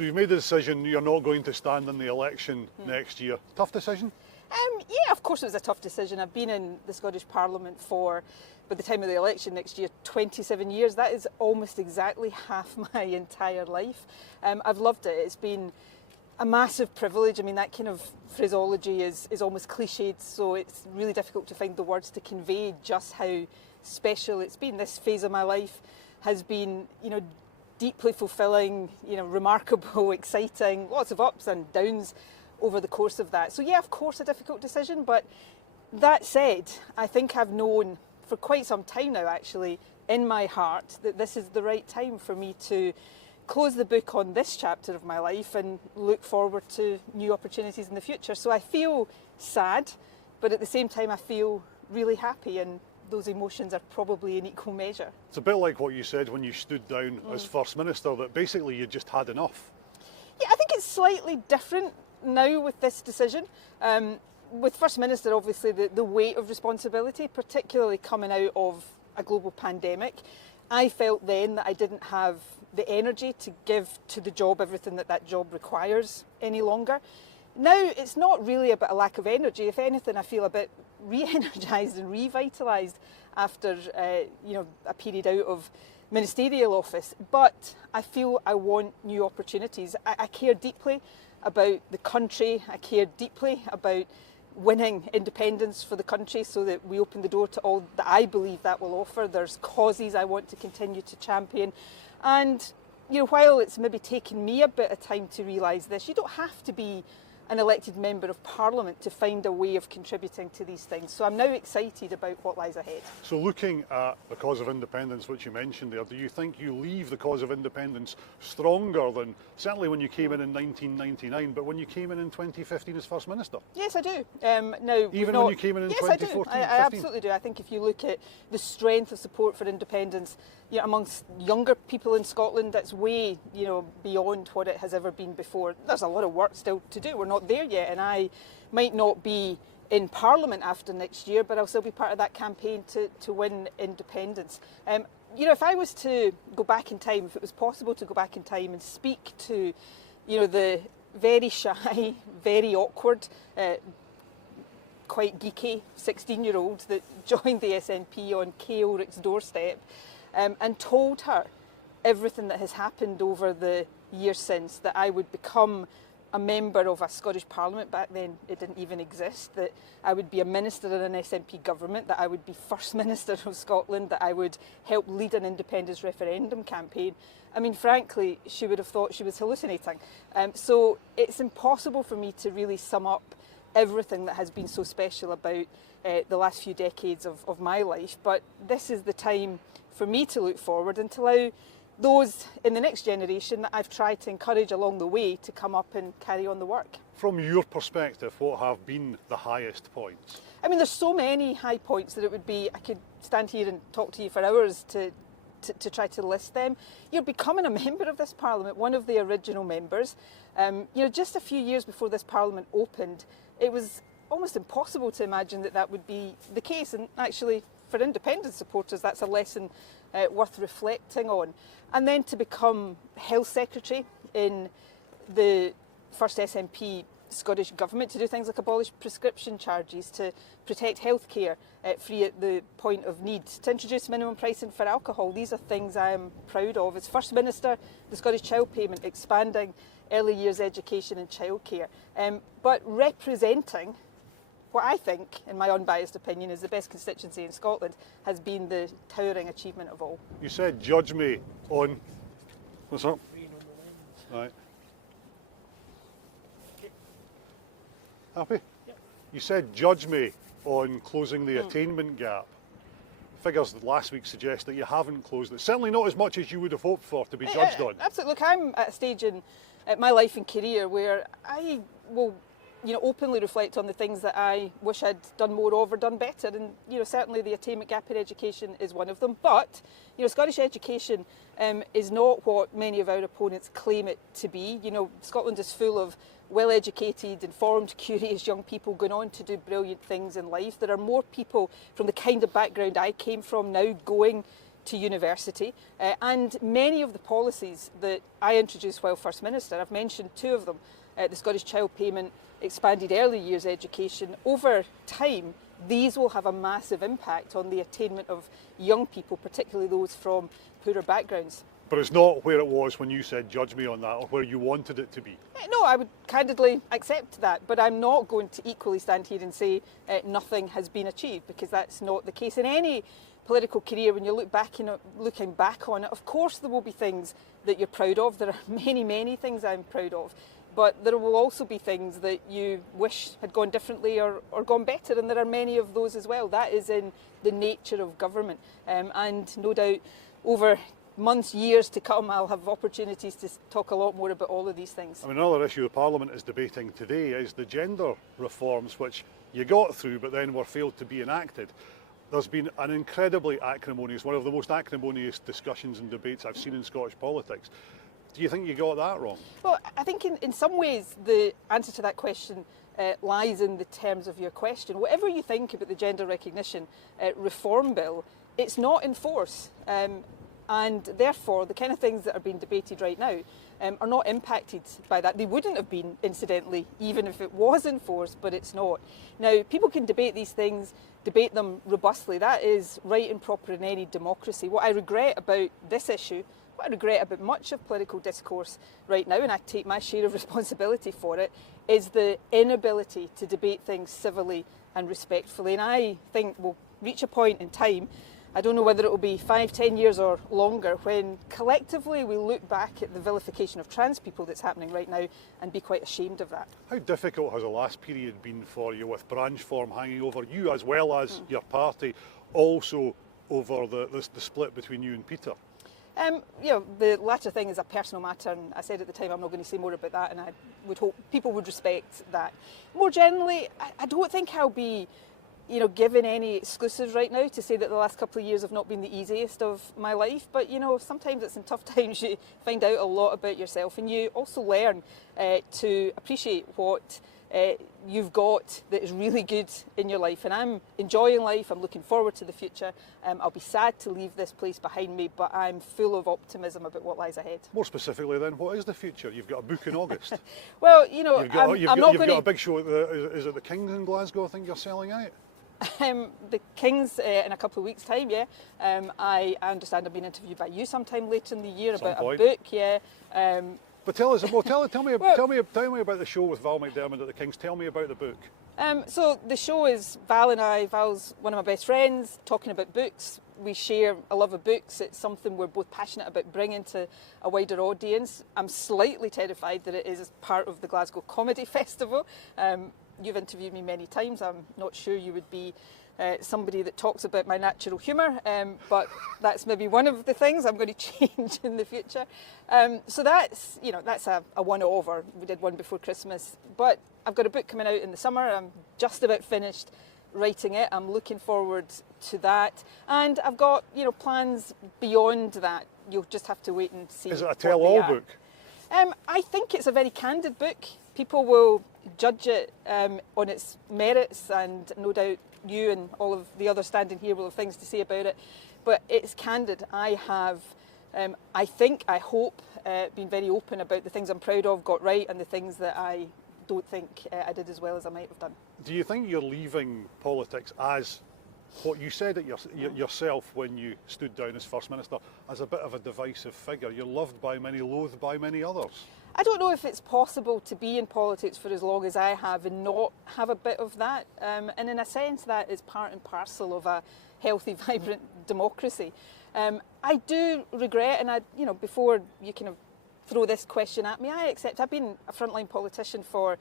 So you've made the decision you're not going to stand in the election next year. Tough decision? Yeah, of course it was a tough decision. I've been in the Scottish Parliament for, by the time of the election next year, 27 years. That is almost exactly half my entire life. I've loved it. It's been a massive privilege. I mean, that kind of phraseology is almost cliched, so it's really difficult to find the words to convey just how special it's been. This phase of my life has been, deeply fulfilling, remarkable, exciting, lots of ups and downs over the course of that. So yeah, of course, a difficult decision, but that said, I think I've known for quite some time now, actually, in my heart, that this is the right time for me to close the book on this chapter of my life and look forward to new opportunities in the future. So I feel sad, but at the same time I feel really happy, and those emotions are probably in equal measure. It's a bit like what you said when you stood down as First Minister, that basically you just had enough. Yeah, I think it's slightly different now with this decision. With First Minister, obviously, the weight of responsibility, particularly coming out of a global pandemic, I felt then that I didn't have the energy to give to the job everything that job requires any longer. Now, it's not really about a lack of energy. If anything, I feel a bit re-energised and revitalised after a period out of ministerial office. But I feel I want new opportunities. I care deeply about the country. I care deeply about winning independence for the country so that we open the door to all that I believe that will offer. There's causes I want to continue to champion. And, while it's maybe taken me a bit of time to realise this, you don't have to be an elected member of Parliament to find a way of contributing to these things. So I'm now excited about what lies ahead. So looking at the cause of independence, which you mentioned there, do you think you leave the cause of independence stronger than, certainly when you came in 1999, but when you came in 2015 as First Minister? Yes, I do. Even when you came in 2014? I absolutely do. I think if you look at the strength of support for independence amongst younger people in Scotland, that's way beyond what it has ever been before. There's a lot of work still to do. We're not there yet, and I might not be in Parliament after next year, but I'll still be part of that campaign to win independence. If I was to go back in time, if it was possible to go back in time and speak to the very shy, very awkward, quite geeky 16-year-old that joined the SNP on Kay Ulrich's doorstep, and told her everything that has happened over the years since, that I would become a member of a Scottish Parliament, back then it didn't even exist, that I would be a minister in an SNP government, that I would be First Minister of Scotland, that I would help lead an independence referendum campaign. I mean, frankly, she would have thought she was hallucinating. So it's impossible for me to really sum up everything that has been so special about the last few decades of my life, but this is the time for me to look forward and to allow those in the next generation that I've tried to encourage along the way to come up and carry on the work. From your perspective, what have been the highest points? I mean, there's so many high points that it would be, I could stand here and talk to you for hours to try to list them. You're becoming a member of this Parliament, one of the original members. Just a few years before this Parliament opened, it was almost impossible to imagine that would be the case, and actually for independence supporters that's a lesson worth reflecting on. And then to become Health Secretary in the first SNP Scottish Government, to do things like abolish prescription charges, to protect healthcare free at the point of need, to introduce minimum pricing for alcohol. These are things I am proud of. As First Minister, the Scottish Child Payment, expanding early years education and childcare, but representing what I think, in my unbiased opinion, is the best constituency in Scotland, has been the towering achievement of all. You said judge me on... What's up? Right. Happy? Yep. You said judge me on closing the attainment gap. Figures last week suggest that you haven't closed it. Certainly not as much as you would have hoped for to be judged on. Absolutely. Look, I'm at a stage in my life and career where I will openly reflect on the things that I wish I'd done more of or done better, and certainly the attainment gap in education is one of them. But Scottish education is not what many of our opponents claim it to be. Scotland is full of well-educated, informed, curious young people going on to do brilliant things in life. There are more people from the kind of background I came from now going to university, and many of the policies that I introduced while First Minister, I've mentioned two of them, the Scottish Child Payment, expanded early years education. Over time, these will have a massive impact on the attainment of young people, particularly those from poorer backgrounds. But it's not where it was when you said judge me on that, or where you wanted it to be. No, I would candidly accept that, but I'm not going to equally stand here and say nothing has been achieved, because that's not the case. In any political career, when you look back, looking back on it, of course there will be things that you're proud of. There are many, many things I'm proud of. But there will also be things that you wish had gone differently or gone better, and there are many of those as well. That is in the nature of government. And no doubt over months, years to come, I'll have opportunities to talk a lot more about all of these things. I mean, another issue the Parliament is debating today is the gender reforms, which you got through but then were failed to be enacted. There's been an incredibly acrimonious, one of the most acrimonious discussions and debates I've seen in Scottish politics. Do you think you got that wrong? Well, I think in some ways the answer to that question lies in the terms of your question. Whatever you think about the Gender Recognition Reform Bill, it's not in force. And therefore, the kind of things that are being debated right now are not impacted by that. They wouldn't have been, incidentally, even if it was in force, but it's not. Now, people can debate these things, debate them robustly. That is right and proper in any democracy. What I regret about this issue, what I regret about much of political discourse right now, and I take my share of responsibility for it, is the inability to debate things civilly and respectfully. And I think we'll reach a point in time, I don't know whether it will be 5, 10 years or longer, when collectively we look back at the vilification of trans people that's happening right now and be quite ashamed of that. How difficult has the last period been for you, with branch form hanging over you as well as your party, also over the split between you and Peter? The latter thing is a personal matter, and I said at the time I'm not going to say more about that, and I would hope people would respect that. More generally, I don't think I'll be given any exclusives right now to say that the last couple of years have not been the easiest of my life. But, sometimes it's in tough times you find out a lot about yourself, and you also learn to appreciate what you've got that is really good in your life. And I'm enjoying life, I'm looking forward to the future. I'll be sad to leave this place behind me, but I'm full of optimism about what lies ahead. More specifically then, what is the future? You've got a book in August. Well, you've got a big show at is it the King's in Glasgow I think you're selling out? The King's in a couple of weeks' time, yeah. I understand I'm being interviewed by you sometime later in the year about a book, yeah. But tell us, tell me about the show with Val McDermott at the King's. Tell me about the book. So the show is Val and I. Val's one of my best friends, talking about books. We share a love of books. It's something we're both passionate about bringing to a wider audience. I'm slightly terrified that it is part of the Glasgow Comedy Festival. You've interviewed me many times. I'm not sure you would be somebody that talks about my natural humour, but that's maybe one of the things I'm going to change in the future. So that's a one-off, or we did one before Christmas. But I've got a book coming out in the summer. I'm just about finished writing it. I'm looking forward to that, and I've got plans beyond that. You'll just have to wait and see. Is it a tell-all book? I think it's a very candid book. People will judge it on its merits, and no doubt you and all of the others standing here will have things to say about it. But it's candid. I have, I hope, been very open about the things I'm proud of, got right, and the things that I don't think I did as well as I might have done. Do you think you're leaving politics as what you said it yourself when you stood down as First Minister, as a bit of a divisive figure? You're loved by many, loathed by many others. I don't know if it's possible to be in politics for as long as I have and not have a bit of that. And in a sense, that is part and parcel of a healthy, vibrant democracy. I do regret, and before you kind of throw this question at me, I accept I've been a frontline politician for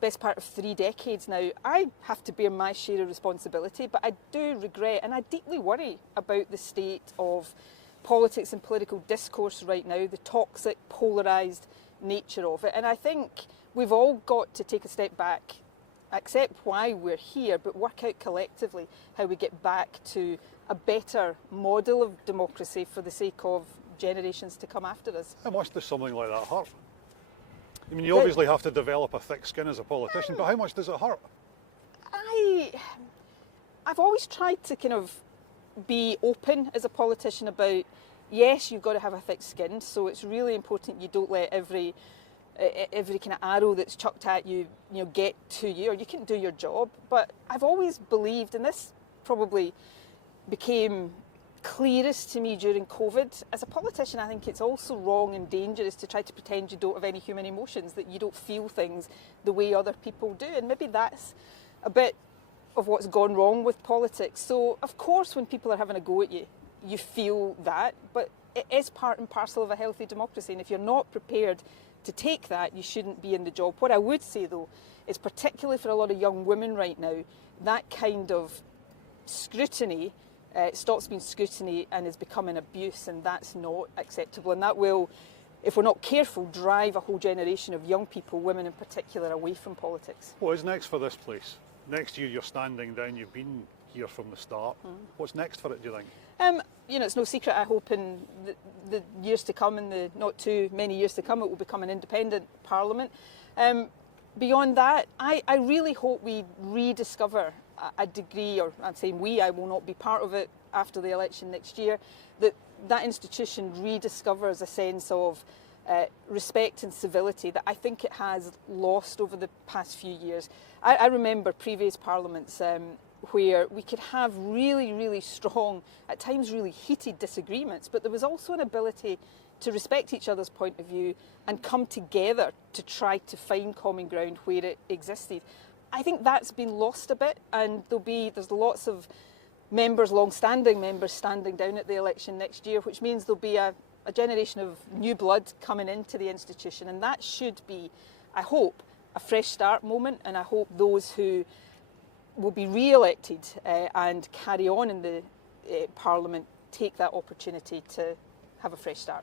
best part of 3 decades now. I have to bear my share of responsibility, but I do regret, and I deeply worry about the state of politics and political discourse right now, the toxic, polarised nature of it. And I think we've all got to take a step back, accept why we're here, but work out collectively how we get back to a better model of democracy for the sake of generations to come after us. How much does something like that hurt? I mean, you obviously have to develop a thick skin as a politician, but how much does it hurt? I've always tried to kind of be open as a politician about, yes, you've got to have a thick skin, so it's really important you don't let every kind of arrow that's chucked at you, get to you, or you can't do your job. But I've always believed, and this probably became clearest to me during COVID, as a politician, I think it's also wrong and dangerous to try to pretend you don't have any human emotions, that you don't feel things the way other people do. And maybe that's a bit of what's gone wrong with politics. So, of course, when people are having a go at you, you feel that, but it is part and parcel of a healthy democracy. And if you're not prepared to take that, you shouldn't be in the job. What I would say, though, is particularly for a lot of young women right now, that kind of scrutiny stops being scrutiny and is becoming abuse, and that's not acceptable. And that will, if we're not careful, drive a whole generation of young people, women in particular, away from politics. What is next for this place? Next year you're standing down, you've been here from the start. What's next for it, do you think? It's no secret, I hope in the years to come, in the not too many years to come, it will become an independent parliament. Beyond that, I really hope we rediscover a degree, or I'm saying we, I will not be part of it after the election next year, that institution rediscovers a sense of respect and civility that I think it has lost over the past few years. I remember previous parliaments where we could have really, really strong, at times really heated disagreements, but there was also an ability to respect each other's point of view and come together to try to find common ground where it existed. I think that's been lost a bit, and there's lots of members, long-standing members, standing down at the election next year, which means there'll be a generation of new blood coming into the institution, and that should be, I hope, a fresh start moment, and I hope those who will be re-elected and carry on in the Parliament take that opportunity to have a fresh start.